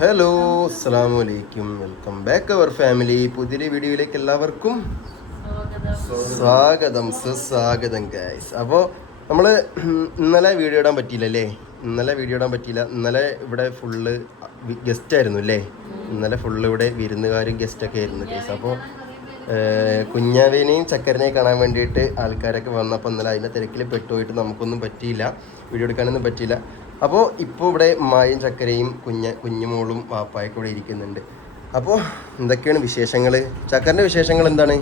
Hello അസ്സാം വലൈക്കും welcome back അവർ family പുതിയൊരു വീഡിയോയിലേക്ക് എല്ലാവർക്കും സ്വാഗതം. സുസ്വാഗതം ഗൈസ് അപ്പോൾ നമ്മൾ ഇന്നലെ വീഡിയോ ഇടാൻ പറ്റിയില്ല അല്ലേ ഇന്നലെ വീഡിയോ ഇടാൻ പറ്റിയില്ല. ഇന്നലെ ഇവിടെ ഫുള്ള് ഗസ്റ്റ് ആയിരുന്നു അല്ലേ? ഇന്നലെ ഫുള്ള് ഇവിടെ വിരുന്നുകാരും ഗസ്റ്റൊക്കെ ആയിരുന്നു ഗൈസ് അപ്പോൾ കുഞ്ഞാവേനെയും ചക്കരനെയും കാണാൻ വേണ്ടിയിട്ട് ആൾക്കാരൊക്കെ വന്നപ്പോൾ ഇന്നലെ അതിന്റെ തിരക്കിൽ പെട്ടുപോയിട്ട് നമുക്കൊന്നും പറ്റിയില്ല. വീഡിയോ എടുക്കാനൊന്നും പറ്റിയില്ല. അപ്പോൾ ഇപ്പോൾ ഇവിടെ മായും ചക്കരയും കുഞ്ഞ കുഞ്ഞുമോളും വാപ്പായൊക്കെ ഇവിടെ ഇരിക്കുന്നുണ്ട്. അപ്പോൾ എന്തൊക്കെയാണ് വിശേഷങ്ങൾ ചക്കരന്റെ വിശേഷങ്ങൾ എന്താണ്?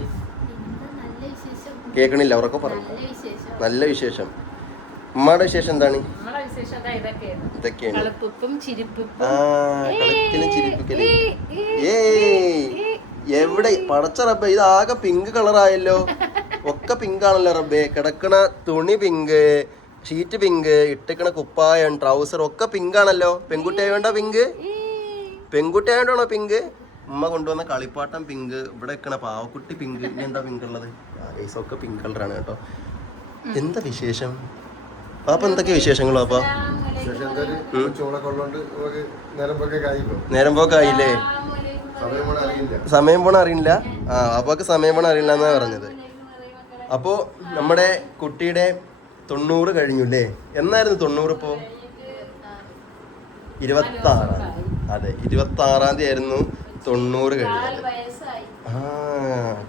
കേൾക്കണില്ല അവരൊക്കെ പറഞ്ഞു നല്ല വിശേഷം. ഉമ്മയുടെ വിശേഷം എന്താണ്? ഇതൊക്കെയാണ്. ആ കളിക്കലും ചിരിപ്പിക്കലും. ഏയ് എവിടെ? പടച്ച റബ്ബേ ഇത് ആകെ പിങ്ക് കളറായല്ലോ. ഒക്കെ പിങ്ക് ആണല്ലോ റബ്ബേ. കിടക്കണ തുണി പിങ്ക്. ഷീറ്റ് പിങ്ക് ഇട്ടിക്കണ കുപ്പായം ട്രൗസർ ഒക്കെ പിങ്ക് ആണല്ലോ. പെൺകുട്ടി ആയതുകൊണ്ടാ പിങ്ക് പെൺകുട്ടി ആയോണ്ടാണോ പിങ്ക് ഉമ്മ കൊണ്ടുവന്ന കളിപ്പാട്ടം പിങ്ക് ഇവിടെ വെക്കണ പാവക്കുട്ടി പിങ്ക് ഇനി എന്താ പിങ്ക് ഉള്ളത്? ഒക്കെ പിങ്ക് കളറാണ് കേട്ടോ. എന്താ വിശേഷം? പാപ്പ എന്തൊക്കെ വിശേഷങ്ങളോ പാപ്പ? നമുക്ക് നേരം പോക്കെ കായില്ലോ? നേരം പോക്കായില്ലേ സമയം പോണ അറിയില്ല? ആ അപ്പൊക്ക് സമയം പോണ അറിയില്ല എന്നാ പറഞ്ഞത്. അപ്പോ നമ്മുടെ കുട്ടിയുടെ തൊണ്ണൂറ് കഴിഞ്ഞു അല്ലേ എന്നായിരുന്നു തൊണ്ണൂറ് ഇപ്പോ? ഇരുപത്തി ആറാം അതെ ഇരുപത്തി ആറാം തീയതി ആയിരുന്നു തൊണ്ണൂറ് കഴിഞ്ഞത്. വയസ്സായി ആ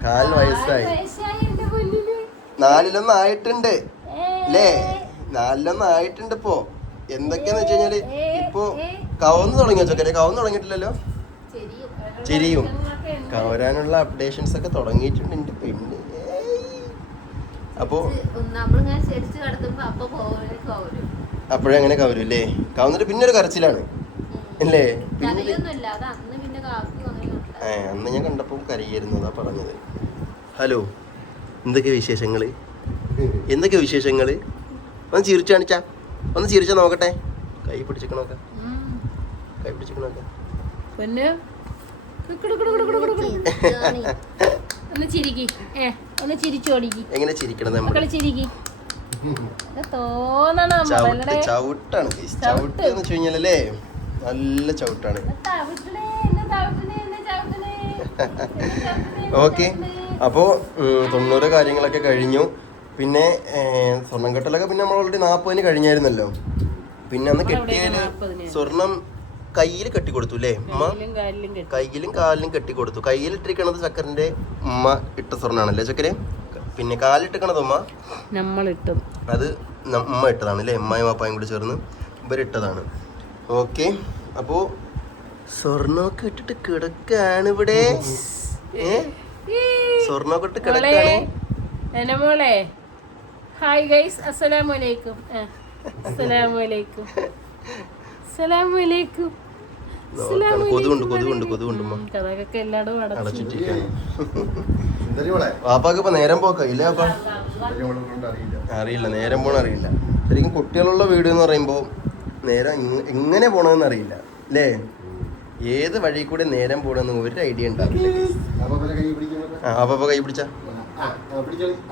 കാലിന് വയസ്സായി. നാലിലൊന്നും ആയിട്ടുണ്ട് അല്ലേ നാലിലൊന്നും ആയിട്ടുണ്ട് ഇപ്പോ. എന്തൊക്കെയാന്ന് വെച്ച് കഴിഞ്ഞാൽ ഇപ്പൊ കവന്ന് തുടങ്ങിയോ ചക്കരെ? കവന്ന് തുടങ്ങിയിട്ടില്ലല്ലോ? ശരിയും ചിരിയും. കവരാനുള്ള അപ്ഡേഷൻസ് ഒക്കെ തുടങ്ങിയിട്ടുണ്ട്. അപ്പോ അപ്പോഴേ അങ്ങനെ കവരും അല്ലേ കവന്നിട്ട് പിന്നെ ഒരു കരച്ചിലാണ് അല്ലേ ഏ അന്ന് ഞാൻ കണ്ടപ്പോൾ കരയായിരുന്നു അതാ പറഞ്ഞത്. ഹലോ എന്തൊക്കെ വിശേഷങ്ങൾ? എന്തൊക്കെ വിശേഷങ്ങൾ? ഒന്ന് ചിരിച്ചു കാണിച്ചാ ഒന്ന് ചിരിച്ചാ നോക്കട്ടെ. കൈ പിടിച്ചിക്കണോക്ക കൈ പിടിച്ചിക്കണോക്ക പിന്നെ. ഒന്ന് ചിരിക്കി. ഏ. ഒന്ന് ചിരിച്ചോടിക്കി എങ്ങനെ ചിരിക്കണം നമ്മൾ? മക്കൾ ചിരിക്കി. തോന്നണം ചവിട്ട് നമ്മളെ ചവിട്ടാണ്. ചവിട്ട്. എന്ന് വെച്ച് കഴിഞ്ഞാലല്ലേ നല്ല ചവിട്ടാണ്. ഓക്കെ അപ്പോൾ തൊണ്ണൂറ് കാര്യങ്ങളൊക്കെ കഴിഞ്ഞു. പിന്നെ സ്വർണം സ്വർണം കെട്ടലൊക്കെ പിന്നെ നമ്മൾ ഓൾറെഡി നാൽപ്പതിന് കഴിഞ്ഞായിരുന്നല്ലോ. പിന്നെ അന്ന് കെട്ടിയാൽ സ്വർണം കയ്യിൽ കെട്ടി കൊടുത്തു അല്ലേ ഉമ്മ കയ്യിലും കാലിലും കെട്ടി. കൊടുത്തു കയ്യിൽ ഇട്ടിരിക്കണത് ചക്കരന്റെ ഉമ്മ ഇട്ട സ്വർണാണല്ലേ ചക്കരെ? പിന്നെ കാലിട്ടിക്കണത് ഉമ്മ? അത് ഉമ്മ ഇട്ടതാണ് അല്ലേ ഉമ്മയും വാപ്പായും കൂടി ചേർന്ന് ഇവരിട്ടതാണ്. ഓക്കെ. അപ്പോ സ്വർണമൊക്കെ ഇട്ടിട്ട് കിടക്കാണ് ഇവിടെ. സ്വർണമൊക്കെ ഇട്ട് ഹായ് കിടക്കാണ്. അസ്സലാമു അലൈക്കും. ഹായ് ഗൈസ് അസ്സലാമു അലൈക്കും. കൊതുകുണ്ട് കൊതുകുണ്ട് കൊതുകുണ്ട് വാപ്പാക്ക് ഇപ്പൊ നേരം പോക്ക ഇല്ലേ അറിയില്ല? അറിയില്ല നേരം പോണ അറിയില്ല. ശരിക്കും കുട്ടികളുള്ള വീട് എന്ന് പറയുമ്പോൾ നേരം എങ്ങനെ പോണെന്ന് അറിയില്ല അല്ലേ ഏത് വഴി കൂടെ നേരം പോണെന്ന് ഒരു ഐഡിയ ഉണ്ടാവില്ല. അപ്പൊ കൈ പിടിക്കുമ്പോ അപ്പൊ കൈ പിടിച്ച? ആ,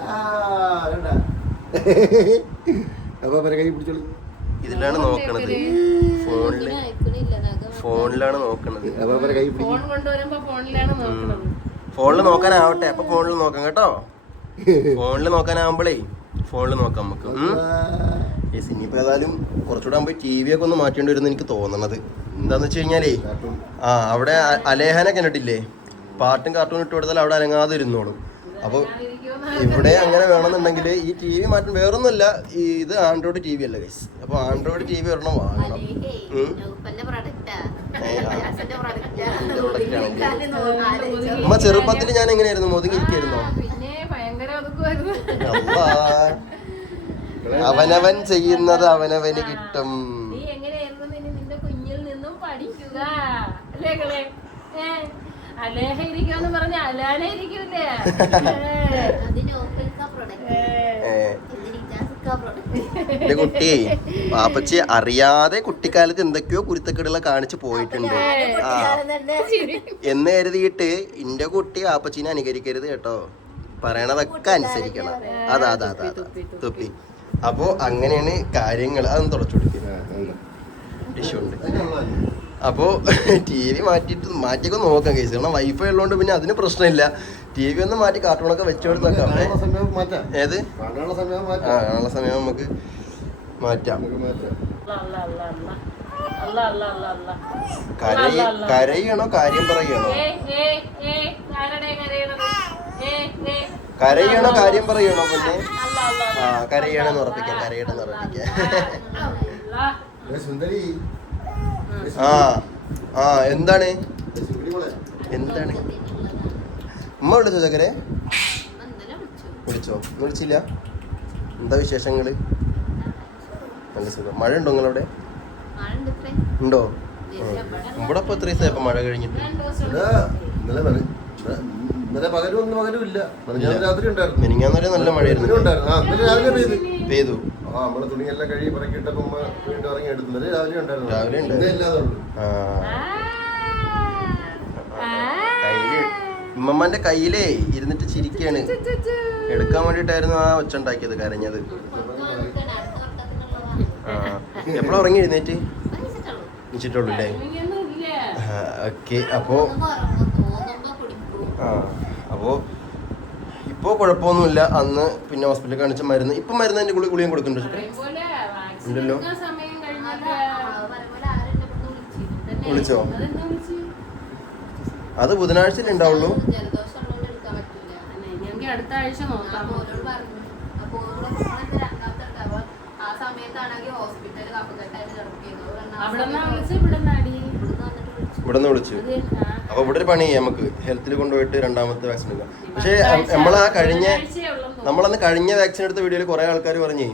ആ, ആ വേണ്ട. അപ്പൊ പിന്നെ കൈ പിടിച്ചോളി. ഇതിലാണ് നോക്കണത്. ഫോണിൽ ഫോണിലാണ് നോക്കണത്. ഫോൺ കൊണ്ടുവരുമ്പോ ഫോണിലാണ് നോക്കുന്നത് ഫോണിൽ നോക്കാനാവട്ടെ. അപ്പൊ ഫോണിൽ നോക്കാം കേട്ടോ. ഫോണിൽ നോക്കാനാവുമ്പോഴേ ഫോണിൽ നോക്കാം നമുക്ക്. ഉം. യെസ് ഇനിയിപ്പോ ഏതായാലും കുറച്ചുകൂടെ ആകുമ്പോൾ ടി വി ഒക്കെ ഒന്ന് മാറ്റേണ്ടി വരുമെന്ന് എനിക്ക് തോന്നണത്. എന്താന്ന് വെച്ച് കഴിഞ്ഞാലേ ആ അവിടെ അലേഹാനൊക്കെ അലേഹനെ കണ്ടിട്ടില്ലേ? പാട്ടും കാർട്ടൂൺ ഇട്ട് കൊടുത്താൽ അവിടെ അനങ്ങാതെ ഇരുന്നോളും അപ്പോൾ ഇവിടെ അങ്ങനെ വേണമെന്നുണ്ടെങ്കിൽ ഈ ടി വി മാറ്റം വേറൊന്നുമല്ല. ഈ ഇത് ആൻഡ്രോയിഡ് ടി വി അല്ല ഗൈസ് അപ്പോൾ ആൻഡ്രോയിഡ് ടി വി ഒരെണ്ണം വാങ്ങണം. അമ്മ ചെറുപ്പത്തിൽ ഞാൻ എങ്ങനെയായിരുന്നു? ഒതുങ്ങിയിരിക്കായിരുന്നോ. അവനവൻ ചെയ്യുന്നത് അവനവന് കിട്ടും. അലേഹ ഇരിക്കുമെന്ന് പറഞ്ഞ അലാന ഇരിക്കൂലേ. എന്റെ കുട്ടി പാപ്പച്ചി അറിയാതെ കുട്ടിക്കാലത്ത് എന്തൊക്കെയോ കുരുത്തക്കേടുകളെ കാണിച്ചു പോയിട്ടുണ്ട്. ആ. എന്ന് കരുതിയിട്ട് എന്റെ കുട്ടി പാപ്പച്ചിനെ അനുകരിക്കരുത് കേട്ടോ. പറയണതൊക്കെ അനുസരിക്കണം. അതാ. അതാ അതാ തൊപ്പി തുപ്പി അപ്പോ അങ്ങനെയാണ് കാര്യങ്ങൾ അതൊന്ന് തുടച്ചു കൊടുക്കുന്നത് ടിഷ്യൂ ഉണ്ട്. അപ്പോൾ ടി വി മാറ്റിയിട്ട് മാറ്റിയൊക്കെ നോക്കാം. കേസ്. കാരണം വൈഫൈ ഉള്ളതുകൊണ്ട് പിന്നെ അതിന് പ്രശ്നമില്ല. ടി വി ഒന്ന് മാറ്റി കാർട്ടൂണൊക്കെ വെച്ചു കൊടുത്തേക്കാം ഏത്? അങ്ങനെയുള്ള സമയം ആ നമുക്ക് മാറ്റാം. കരയണോ കാര്യം പറയണോ കരയണോ കാര്യം പറയണോ പിന്നെ ആ കരയണെന്ന് ഉറപ്പിക്കാം. കരയണെന്ന് ഉറപ്പിക്കാം. സുന്ദരി ആ ആ എന്താണ്? എന്താണ്? ഉമ്മ വിളിച്ചോ ചക്കരെ വിളിച്ചു? വിളിച്ചോ വിളിച്ചില്ല. എന്താ വിശേഷങ്ങൾ നല്ല സുഖം. മഴ ഉണ്ടോ? നിങ്ങളവിടെ ഉണ്ട് ഇവിടെ ഇപ്പൊ എത്ര ദിവസമായി മഴ കഴിഞ്ഞിട്ട്. ഇന്നലെ പകലും ഒന്നും പകലും ഇല്ല. ഞാൻ രാത്രി ഉണ്ടായിരുന്നു. മിനിങ്ങാന്നൊരു നല്ല മഴയായിരുന്നു. ഉണ്ടായിരുന്നു. ആ ഇന്നലെ രാവിലെ പെയ്ത്. പെയ്തു. ആ നമ്മൾ തുണിയെല്ലാം കഴുകി പറക്കിട്ടപ്പോ ഉമ്മ വീണ്ടും ഇറങ്ങി എടുത്തു. ഇന്നലെ രാവിലെ ഉണ്ടായിരുന്നു. രാവിലെ ഉണ്ടായിരുന്നു ഇല്ലാതെ ആ ആ. കയ്യിൽ ഉമ്മമ്മന്റെ കയ്യിലേ ഇരുന്നിട്ട് ചിരിക്കാണ്. എടുക്കാൻ വേണ്ടിട്ടായിരുന്നു ആ ഒച്ച ഉണ്ടാക്കിയത് കരഞ്ഞത്. ആ. എപ്പോഴും ഉറങ്ങി എഴുന്നേറ്റ്? എണീച്ചിട്ടുള്ളൂ അല്ലേ? ഓക്കെ. അപ്പോ തോന്നുമ്പോ ഉറങ്ങും ആ. അപ്പോ ഇപ്പോൾ കുഴപ്പമൊന്നുമില്ല. അന്ന് പിന്നെ ഹോസ്പിറ്റലിൽ കാണിച്ച മരുന്ന്. ഇപ്പൊ അതിന്റെ ഗുളി ഗുളിയും കൊടുക്കുന്നുണ്ട്. ഉണ്ടല്ലോ. വിളിച്ചോ? അത് ബുധനാഴ്ച ഉണ്ടാവുള്ളൂ. അടുത്ത ആഴ്ച നോക്കാം. ആ സമയത്താണെങ്കിൽ ഹോസ്പിറ്റലിൽ അവിടെ വിളിച്ച് ഇവിടെ നിന്നാടി ഇവിടുന്ന് വന്നിട്ട് വിളിച്ചു ഇവിടെ നിന്ന് വിളിച്ചു അപ്പൊ ഇവിടെ ഒരു പണി നമുക്ക്. ഹെൽത്തിൽ കൊണ്ടുപോയിട്ട് രണ്ടാമത്തെ വാക്സിൻ എടുക്കാം. പക്ഷേ നമ്മൾ ആ കഴിഞ്ഞ നമ്മളന്ന് കഴിഞ്ഞ വാക്സിൻ എടുത്ത വീഡിയോയിൽ കുറെ ആൾക്കാർ പറഞ്ഞേ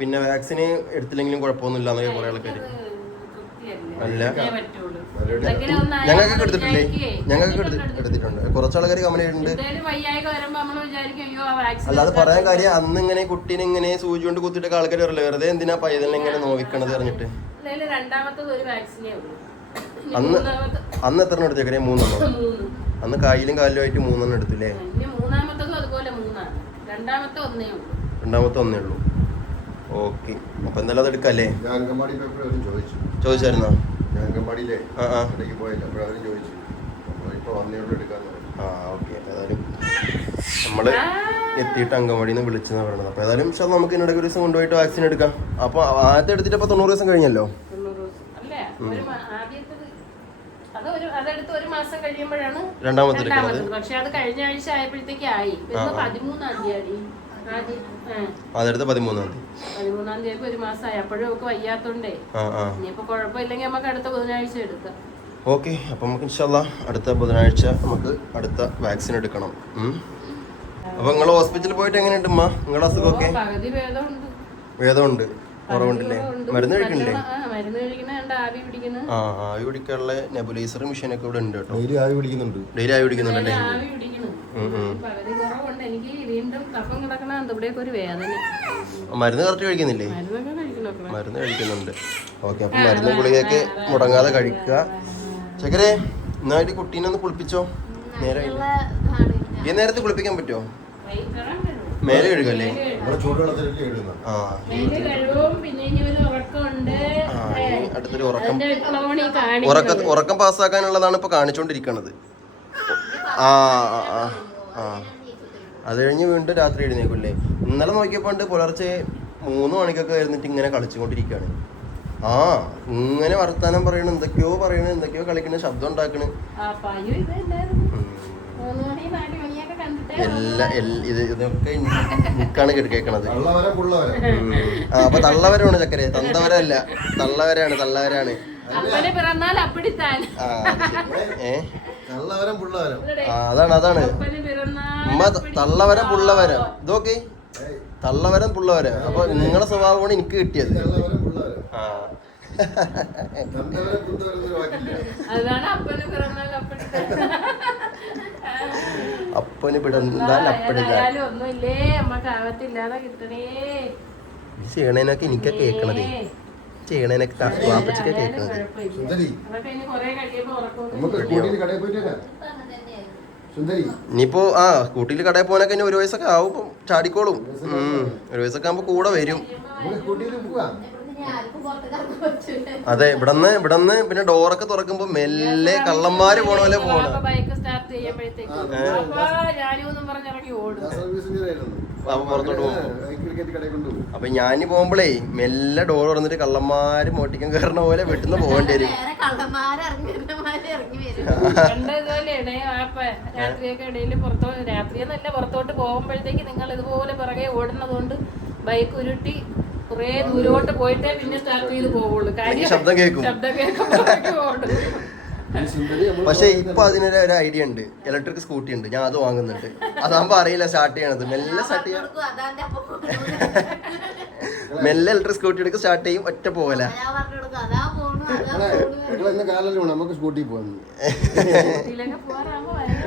പിന്നെ വാക്സിന് എടുത്തില്ലെങ്കിലും കുഴപ്പമൊന്നുമില്ല എന്നൊക്കെ കുറെ ആൾക്കാർ അല്ല. നമ്മൾ എടുത്തിട്ടില്ലേ? ഞങ്ങൾക്ക് എടുത്തിട്ടുണ്ട്. കുറച്ച് ആൾക്കാർ കമന്റ് ചെയ്തിട്ടുണ്ട് അല്ലാതെ പറയാൻ കാര്യം അന്ന് ഇങ്ങനെ കുട്ടീനെ ഇങ്ങനെ സൂചി കൊണ്ട് കുത്തിട്ടൊക്കെ ആൾക്കാർ അറിയില്ല വെറുതെ എന്തിനാ പൈതലിനെ ഇങ്ങനെ നോവിക്കണത്? പറഞ്ഞിട്ട്. അല്ലേലും രണ്ടാമത്തത് ഒരു വാക്സിനേ ഉള്ളൂ. അന്ന് അന്ന് എത്ര എണ്ണം ചെക്കനെ മൂന്നെണ്ണം. മൂന്ന്. അന്ന് കായിലും കാലിലും ആയിട്ട് മൂന്നെണ്ണം എടുത്തില്ലേ? രണ്ടാമത്തെ ഒന്നേ ഉള്ളൂ. ഓക്കെ. അപ്പൊ എന്തായാലും അത് എടുക്കല്ലേ? ഞാൻ അങ്കമാടി പോയപ്പോഴും ചോദിച്ചു. ചോദിച്ചായിരുന്നോ? ആ ഓക്കെ. ഏതായാലും നമ്മൾ എത്തിയിട്ട് അങ്കമാടിന്ന് വിളിച്ചെന്ന് പറയുന്നത്. അപ്പൊ ഏതായാലും പക്ഷെ നമുക്ക് ഇതിനിടയ്ക്ക് ഒരു ദിവസം കൊണ്ടുപോയിട്ട് വാക്സിൻ എടുക്കാം. അപ്പൊ ആദ്യത്തെ എടുത്തിട്ട് അപ്പൊ തൊണ്ണൂറ് ദിവസം കഴിഞ്ഞല്ലോ തൊണ്ണൂറ് ദിവസം അല്ലേ ഒരു മാ- ആദ്യത്തത് അത് ഒരു അതെടുത്ത് ഒരു മാസം കഴിയുമ്പോഴാണ് രണ്ടാമത്തെ എടുക്കുന്നത്. പക്ഷെ അത് കഴിഞ്ഞ ആഴ്ച ആയപ്പോഴത്തേക്ക് ആയി. പതിമൂന്നാം തീയതി. അതെടുത്ത് പതിമൂന്നാം തീയതി. പതിമൂന്നാം തീയതി ഒരു മാസമായി. അപ്പോഴും ഒക്കെ വയ്യാത്തോണ്ടേ. ഇനിയിപ്പോ കുഴപ്പമില്ലെങ്കിൽ നമുക്ക് അടുത്ത ബുധനാഴ്ച എടുക്കാം. ഓക്കെ അപ്പം നമുക്ക് ഇൻഷല്ല അടുത്ത ബുധനാഴ്ച നമുക്ക് അടുത്ത വാക്സിൻ എടുക്കണം. അപ്പൊ നിങ്ങൾ ഹോസ്പിറ്റലിൽ പോയിട്ട് എങ്ങനെയുണ്ട് ഉമ്മ? നിങ്ങളുടെ അസുഖമൊക്കെ? ഭേദമുണ്ട്. കുറവുണ്ടല്ലേ? കുറവുണ്ട്. മരുന്ന് കഴിക്കണില്ലേ മരുന്ന് കഴിക്കണ കണ്ട് ആവി പിടിക്കുന്ന? ആ ആവി പിടിക്കാനുള്ള നെബുലൈസർ മെഷീനൊക്കെ ഇവിടെ ഉണ്ട് കേട്ടോ. ഡെയിലി ആവി പിടിക്കുന്നുണ്ട്. ഡെയിലി ആവി പിടിക്കുന്നുണ്ടല്ലേ ആവി പിടിക്കുന്നു. പകുതി കുറവുണ്ട്. എനിക്ക് വീണ്ടും കഫം കിടക്കണ ഇവിടെയൊക്കെ ഒരു വേദന. മരുന്ന് കറക്റ്റ് കഴിക്കുന്നില്ലേ? മരുന്ന് കഴിക്കുന്നുണ്ട്. ഓക്കെ അപ്പം മരുന്ന് ഗുളികയൊക്കെ മുടങ്ങാതെ കഴിക്കുക. ചക്കരെ ഇന്നായിട്ട് കുട്ടീനെ ഒന്ന് കുളിപ്പിച്ചോ? നേരെ ഈ നേരത്തെ കുളിപ്പിക്കാൻ പറ്റുമോ? മേലെ കഴുകല്ലേ ആ. അടുത്തൊരു ഉറക്കം. പാസ്സാക്കാനുള്ളതാണ് ഇപ്പൊ കാണിച്ചോണ്ടിരിക്കണത്. ആ ആ, ആ ആ. അത് കഴിഞ്ഞ് വീണ്ടും രാത്രി എഴുന്നേക്കില്ലേ ഇന്നലെ നോക്കിയപ്പോണ്ട് പുലർച്ചെ മൂന്ന് മണിക്കൊക്കെ വരുന്നിട്ട് ഇങ്ങനെ കളിച്ചുകൊണ്ടിരിക്കുകയാണ് ആ ഇങ്ങനെ വർത്താനം പറയണ എന്തൊക്കെയോ പറയണ എന്തൊക്കെയോ കളിക്കണ ശബ്ദം ഉണ്ടാക്കണ്. എല്ലാ എൽ- ഇത് ഇതൊക്കെ ബുക്കാണ് കേൾക്കണത് അപ്പൊ തള്ളവരാണ് ചക്കരെ. തന്തവരല്ല. തള്ളവരാണ് തള്ളവരാണ്. അതാണ് അതാണ്. ഉമ്മ തള്ളവരം പുള്ളവരം. ഇതൊക്കെ തള്ളവരം പുള്ളവരം. അപ്പൊ നിങ്ങളുടെ സ്വഭാവമാണ് എനിക്ക് കിട്ടിയത്. ആ. അപ്പന് പിടന്താൽ ചെയ്യണേനൊക്കെ എനിക്കാ കേക്കണതേ. ചെയ്യണേനൊക്കെ വാപ്പച്ചിക്കാ കേക്കണത്. ഇനിയിപ്പോ ആ കൂട്ടിയിൽ കടയിൽ പോകാനൊക്കെ ഇനി ഒരു വയസ്സൊക്കെ ആവും ഇപ്പം ചാടിക്കോളും. ഉം. ഒരു വയസ്സൊക്കെ ആകുമ്പോ കൂടെ വരും. അതെ ഇവിടന്ന് ഇവിടന്ന് പിന്നെ ഡോറൊക്കെ തുറക്കുമ്പോ മെല്ലെ കള്ളന്മാര് പോണ പോലെ പോണ. ബൈക്ക് സ്റ്റാർട്ട് ചെയ്യുമ്പോഴത്തേക്ക് അപ്പൊ ഞാൻ പുറത്തോട്ട് പോകും. അപ്പൊ പോകുമ്പോഴേ മെല്ലെ ഡോർ തുറന്നിട്ട് കള്ളന്മാര് മോട്ടിക്കാൻ കയറുന്ന പോലെ വെട്ടുന്ന പോകേണ്ടി വരും. രാത്രിയൊക്കെ ഇടയിൽ പുറത്തോ പുറത്തോട്ട് പോകുമ്പോഴത്തേക്ക് നിങ്ങൾ ഇതുപോലെ പിറകെ ഓടുന്നതുകൊണ്ട് ബൈക്ക് ഉരുട്ടി കുറേ ദൂരോട്ട് പോയിട്ടേ പിന്നെ സ്റ്റാർട്ട് ചെയ്ത് പോവുള്ളൂ. കാര്യം ശബ്ദം കേൾക്കും. ശബ്ദം കേൾക്കുമ്പോഴേക്കും പക്ഷെ ഇപ്പൊ അതിനൊരു ഒരു ഐഡിയ ഉണ്ട്. ഇലക്ട്രിക് സ്കൂട്ടി ഉണ്ട്. ഞാൻ അത് വാങ്ങുന്നുണ്ട്. അതാകുമ്പോ അറിയില്ല സ്റ്റാർട്ട് ചെയ്യണത്. മെല്ലെ സ്റ്റാർട്ട് ചെയ്യാം മെല്ലെ ഇലക്ട്രിക് സ്കൂട്ടി എടുക്കും സ്റ്റാർട്ട് ചെയ്യും ഒറ്റ പോവല. നമുക്ക് സ്കൂട്ടി പോകാൻ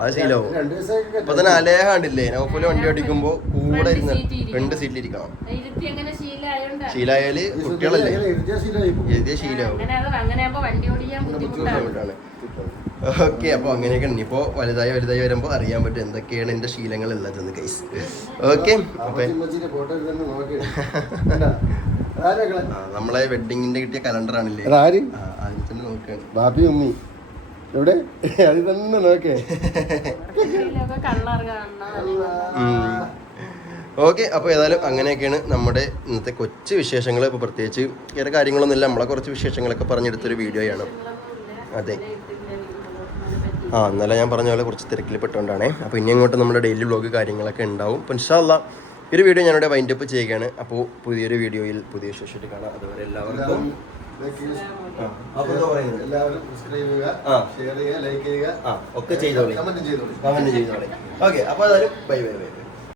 അത് ശീലവും ഇപ്പൊ തന്നെ അലേഹ കണ്ടില്ലേ? നൗഫൽ വണ്ടി ഓടിക്കുമ്പോ കൂടെ ഇരുന്ന് രണ്ട് സീറ്റിലിരിക്കണം ശീലായാൽ കുട്ടികളല്ലേ? എഴുതിയ ശീലാവും ബുദ്ധിമുട്ടാണ്. ഓക്കെ അപ്പൊ അങ്ങനെയൊക്കെ ഉണ്ട്. ഇനിയിപ്പോ വലുതായി വലുതായി വരുമ്പോ അറിയാൻ പറ്റും എന്തൊക്കെയാണ് എന്റെ ശീലങ്ങൾ ഉള്ളതെന്ന് കൈസ് ഓക്കെ അപ്പൊ നമ്മളെ വെഡിങ്ങിന്റെ കിട്ടിയ കലണ്ടർ ആണല്ലേ? അതിൽ തന്നെ നോക്കുകയാണ് ബാപ്പി ഉമ്മി. എവിടെ? അത് തന്നെ നോക്കേ. ഓക്കെ അപ്പോൾ ഏതായാലും അങ്ങനെയൊക്കെയാണ് നമ്മുടെ ഇന്നത്തെ കൊച്ചു വിശേഷങ്ങൾ ഇപ്പോൾ പ്രത്യേകിച്ച് വേറെ കാര്യങ്ങളൊന്നുമില്ല. നമ്മളെ കുറച്ച് വിശേഷങ്ങളൊക്കെ പറഞ്ഞെടുത്തൊരു വീഡിയോയാണ്. അതെ. ആ ഇന്നലെ ഞാൻ പറഞ്ഞ പോലെ കുറച്ച് തിരക്കിൽ പെട്ടുകൊണ്ടാണ് അപ്പോൾ ഇനി അങ്ങോട്ട് നമ്മുടെ ഡെയിലി വ്ലോഗ് കാര്യങ്ങളൊക്കെ ഉണ്ടാവും. അപ്പം ഇൻഷാല്ല ഈ ഒരു വീഡിയോ ഞാനിവിടെ വൈൻഡപ്പ് ചെയ്യുകയാണ്. അപ്പോൾ പുതിയൊരു വീഡിയോയിൽ പുതിയ വിശേഷമായിട്ട് കാണാം. അതുപോലെ എല്ലാവർക്കും എല്ലാവരും സബ്സ്ക്രൈബ് ചെയ്യുക ഷെയർ ചെയ്യുക ലൈക്ക് ചെയ്യുക. ഒക്കെ ചെയ്തോളി. കമന്റ് ചെയ്തോളി. ചെയ്തോളി. ഓക്കെ അപ്പോൾ അതായത് ബൈ ബൈ ബൈ